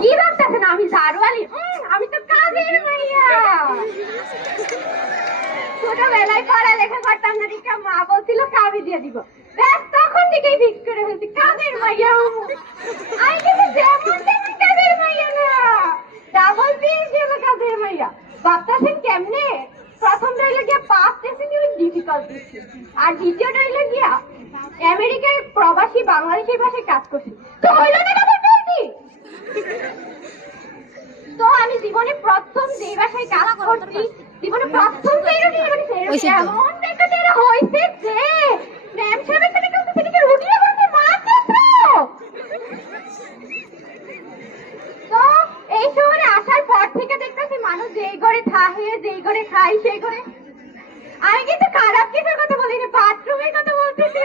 কি ভাবতেছেন আমি ঝাড়ুয়ালি? আমি তো কাজের মাইয়া। ছোটবেলায় পড়ালেখা করতাম না, দিকে মা বলছিল কাবি দিয়ে দিব, ব্যাস তখন থেকেই ফিক্স করে ফেলছি কাজের মাইয়া। আমি কিন্তু যেমন তেমন কাজের মাইয়া না, ডাবল পিস হলো কাজের মাইয়া। ভাবতেছেন কেমনে? প্রথম রইল গিয়া পাস্ট টেন্স ডিফিকাল্ট দিচ্ছি, আর দ্বিতীয় রইল গিয়া আমেরিকার প্রবাসী বাংলাদেশের ভাষায় কাজ করছি। তো হইল না ডাবল পিস? তো আমি জীবনে প্রথম যে ভাষায় কাজ করছি, জীবনে প্রথম এমন বেকার হয়েছে যে ম্যাম সাহেবের সাথে কাছে থেকে রুটি করতে মারতেছ। তো এই শহরে আসার পর থেকে দেখতেছি মানুষ যেই ঘরে থাকে, যেই ঘরে খাই সেই ঘরে। আমি কিন্তু খারাপ কিছুর কথা বলিনি, বাথরুমের কথা বলতেছি।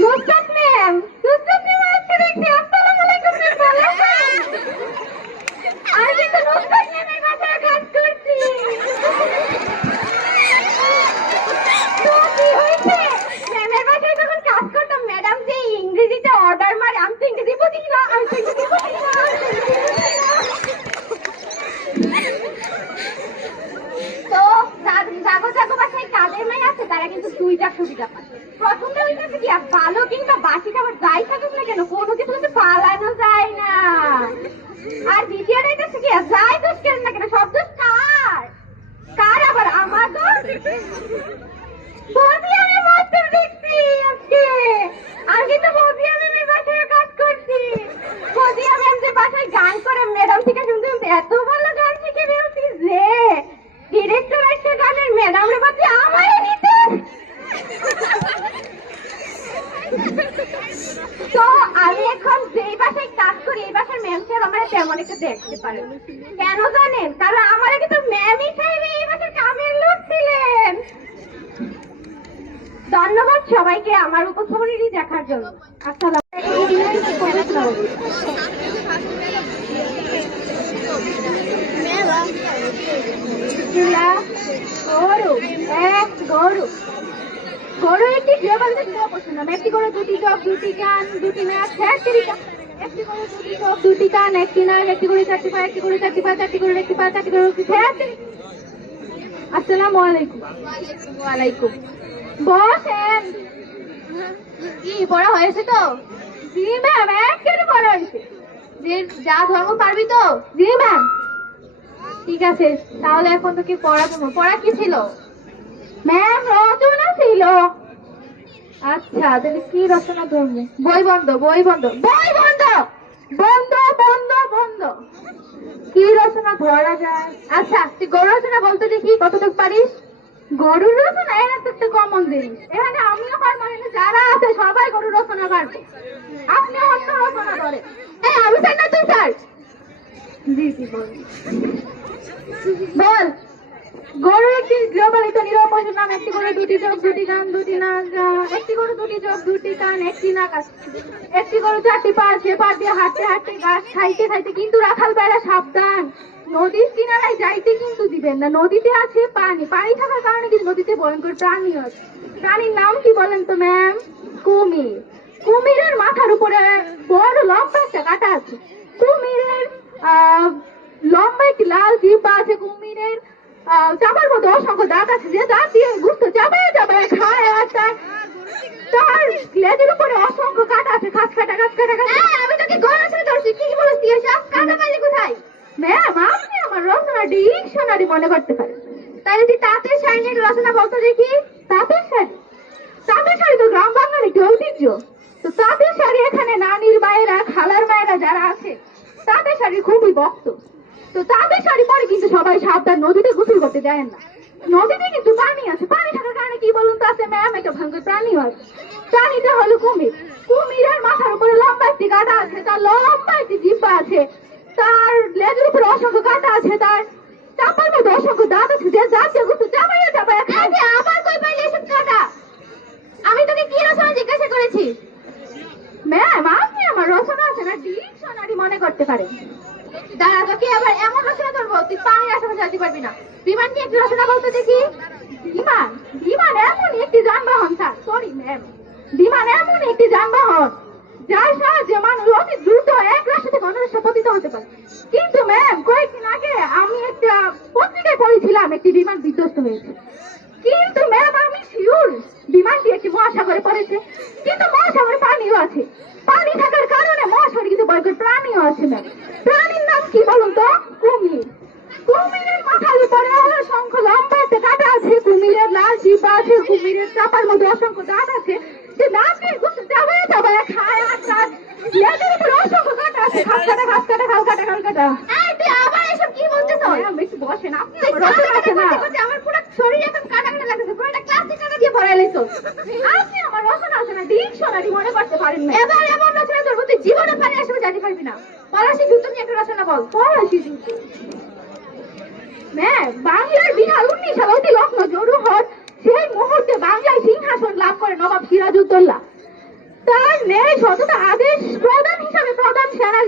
নুসরাত ম্যাম, নুসরাত ম্যাম আজকে দেখছি। আসসালামু আলাইকুম ম্যাম। আমি কিন্তু নুসরাত ম্যামের বাসায় কাজ করছি। তো কি হয়েছে, ম্যামের বাসায় যখন কাজ করতাম, ম্যাডাম যে ইংরেজিতে অর্ডার মারে, আমি তো ইংরেজি বুঝি না, আমি তো ইংরেজি বুঝি না। তো জাগো জাগো বাসায় কাজের মেয়ে আছে, তারা কিন্তু দুইটা সুবিধা পায়। প্রথমটা হইতেছে কি, ভালো কিংবা বাসি খাবার যাই থাকুক না কেন, কোনো কিছু কিন্তু পালানো যায় না। আর দ্বিতীয়টা হইতেছে কি, যাই দোষ কেন না কেন, সব দোষ কার? কার আবার? আমাদের। বৌদি আমি মাস্টার দেখছি আজকে। আমি কিন্তু বৌদি আমি বাসায় কাজ করছি। বৌদি আমি যে বাসায় গান করে ম্যাডাম থেকে শুনতে শুনতে এত ভালো গান শিখে ফেলছি যে ডিরেক্টর একটা গানের ম্যাডাম রে বলছে আমারে দিতে। তো আমি এখন যেই বাসায় কাজ করি, এই বাসার ম্যাম সাহেব আমার তেমন একটা দেখতে পারে। কেন জানেন? কারণ আমার কিন্তু ম্যামই সাহেব এই বাসার কামের লোক ছিলেন। ধন্যবাদ সবাইকে আমার উপস্থাপনাটি দেখার জন্য। আসসালাম। গরু একটি গৃহপালিত পশু নাম। একটি গরু, দুটি চোখ, দুটি কান, দুটি নাক, একটি গরু, দুটি চোখ, দুটি কান, একটি নাক, একটি গরু, চারটি পা, একটি গরু, চারটি পা, চারটি গরু, একটি পা, চারটি গরু। আসসালামু আলাইকুম। ওয়ালাইকুম। বসেন। কি পড়া হয়েছে তো? জি ম্যাম, একেবারে পড়া হয়েছে। যে যা ধর্ম পারবি তো? জি ম্যাম। ঠিক আছে, তাহলে এখন তো কি পড়া দেবো। পড়া কি ছিল ম্যাম? রচনা ছিল। আচ্ছা, তাহলে কি রচনা ধরবো? বই বন্ধ, বই বন্ধ, বই বন্ধ, বন্ধ বন্ধ বন্ধ। কি রচনা ধরা যায়? আচ্ছা, তুই গরু রচনা বলতে দেখি কতটুকু পারিস। গরুর রচনা এটা তো একটা কমন জিনিস, এখানে আমিও পারবো, যারা আছে সবাই গরুর রচনা পারবে। আপনি অন্য রচনা করেন। আমি স্যার না তুই স্যার? জি জি বল। বল। গরু একটি গৃহপালিত নিরীহ পশুর নাম। একটি গরু, দুটি চোখ, দুটি কান, দুটি নাক। একটি গরু, দুটি চোখ, দুটি কান, একটি নাক আছে। একটি গরু, চারটি পা, সে পা দিয়ে হাঁটতে হাঁটতে ঘাস খাইতে খাইতে। কিন্তু রাখাল বেড়া সাবধান, নদীর কিনারায় যাইতে কিন্তু দিবেন না। নদীতে আছে পানি, পানি থাকার কারণে কিন্তু নদীতে ভয়ঙ্কর প্রাণী আছে। প্রাণীর নাম কি বলেন তো ম্যাম? কুমির। কুমিরের মাথার উপরে বড় লম্বা একটা কাঁটা আছে। কুমিরের লম্বা একটি লাল জিহ্বা আছে। কুমিরের চাপার মতো অসংখ্য দাঁত আছে, যে দাঁত দিয়ে গুস্ত চাপায় চাপায় খায়। আর তার লেজের উপরে অসংখ্য কাঁটা আছে, খাস কাটা, খাস কাটা। আমি তোকে গণনা ধরছি, কি বলছি সব কাটা পালি কোথায়? ম্যাম, আপনি আমার রচনা ডিকশনারি মনে করতে পারেন। তাহলে তুই তাঁতের শাড়ির রচনা বলতে দেখি। তাঁতের শাড়ি? তাঁতের শাড়ি তো গ্রাম বাংলার একটি ঐতিহ্য। তো তাঁতের শাড়ি এখানে নানির মায়েরা, খালার মায়েরা যারা আছে, তাঁতের শাড়ি খুবই ভক্ত। তো তাঁতের শাড়ি পরে কিন্তু সবাই সাবধান, নদীতে গোসল করতে দেয় না। নদীতে কিন্তু পানি আছে, পানি থাকার কারণে কি বলুন তো আছে ম্যাম, একটা ভয়ঙ্কর প্রাণী আছে। প্রাণীটা হলো কুমির। কুমিরের মাথার উপরে লম্বা একটি কাঁটা আছে, তার লম্বা একটি জিহ্বা আছে, তার লেজের উপরে অসংখ্য কাঁটা আছে, তার চাপার মধ্যে অসংখ্য দাঁত আছে, যে জাতীয় গুস্তু চাপাইয়া চাপাইয়া খায়। আবার কই পাইলে এসব কাঁটা? আমি তোকে কি রচনা জিজ্ঞাসা করেছি? ম্যাম, আপনি আমার রচনা আছে না ডিকশনারি মনে করতে পারেন। দাঁড়া, তোকে আবার এমন রচনা করবো তুই পানির আশেপাশে যেতে পারবি না। বিমান কি একটু রচনা বলতে দেখি। বিমান? বিমান এমন ম্যাম, বিমান এমন একটি যানবাহন যার সাহায্যে মানুষ অতি দ্রুত এক রাষ্ট্র থেকে অন্য রাষ্ট্রে পতিত হতে পারে। কিন্তু ম্যাম, কয়েকদিন আগে আমি একটা পত্রিকায় পড়েছিলাম একটি বিমান বিধ্বস্ত হয়েছে। কিন্তু ম্যাম, আমি শিওর বিমানটি একটি মহাসাগরে পড়েছে। কিন্তু মহাসাগরে পানিও আছে। পানি থাকার কারণে মহাসাগরে কিন্তু ভয়ঙ্কর প্রাণীও আছে ম্যাম। প্রাণীর নাম কি বলুন তো? কুমির। কুমিরের মাথার উপরে অসংখ্য লম্বা একটা কাঁটা আছে, কুমিরের লাল জিভ আছে, কুমিরের চাপার মধ্যে অসংখ্য দাঁত আছে। সে দাঁত দিয়ে চাবায় চাবায় খায় আর তার লেজের উপরে অসংখ্য কাঁটা আছে, ঘাস কাটা ঘাস কাটা খাল কাটা খাল কাটা। এই তুই আবার এসব কি বলতেছ? একটু বসেন, আপনি আমার রচনা আছে না? আমার পুরো শরীর এখন কাটা কাটা লাগতেছে, পুরো একটা ক্লাসিক কাটা দিয়ে ভরাই লাইছো। আপনি আমার রচনা আছে না, ডিকশনারি মনে করতে পারেন না। এবার এমন রচনা তোর তুই জীবনে পারে আসবে জানতে পারবি না। ফরাসি যুদ্ধ নিয়ে একটা রচনা বল। ফরাসি যুদ্ধ ম্যাম, বাংলার বিহার 19 সালে অতি লগ্ন জরু হন। সেই মুহূর্তে বাংলায় সিংহাসন লাভ করে নবাব সিরাজউদ্দৌলা। তার ন্যায় সততা আদেশ প্রধান হিসাবে প্রধান সেনা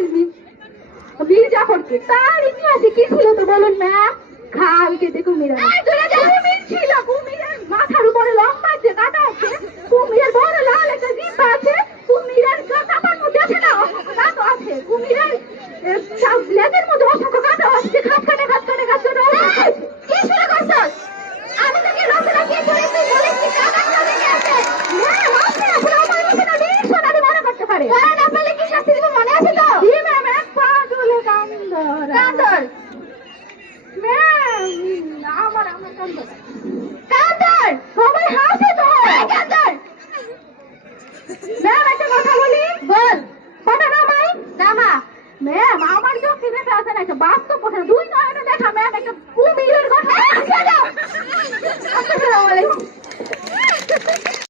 বীর জাফরকে। তার ইতিহাসে কি ছিল তো বলুন ম্যাম? খাল কেটে কুমির কুমির ছিল, কুমির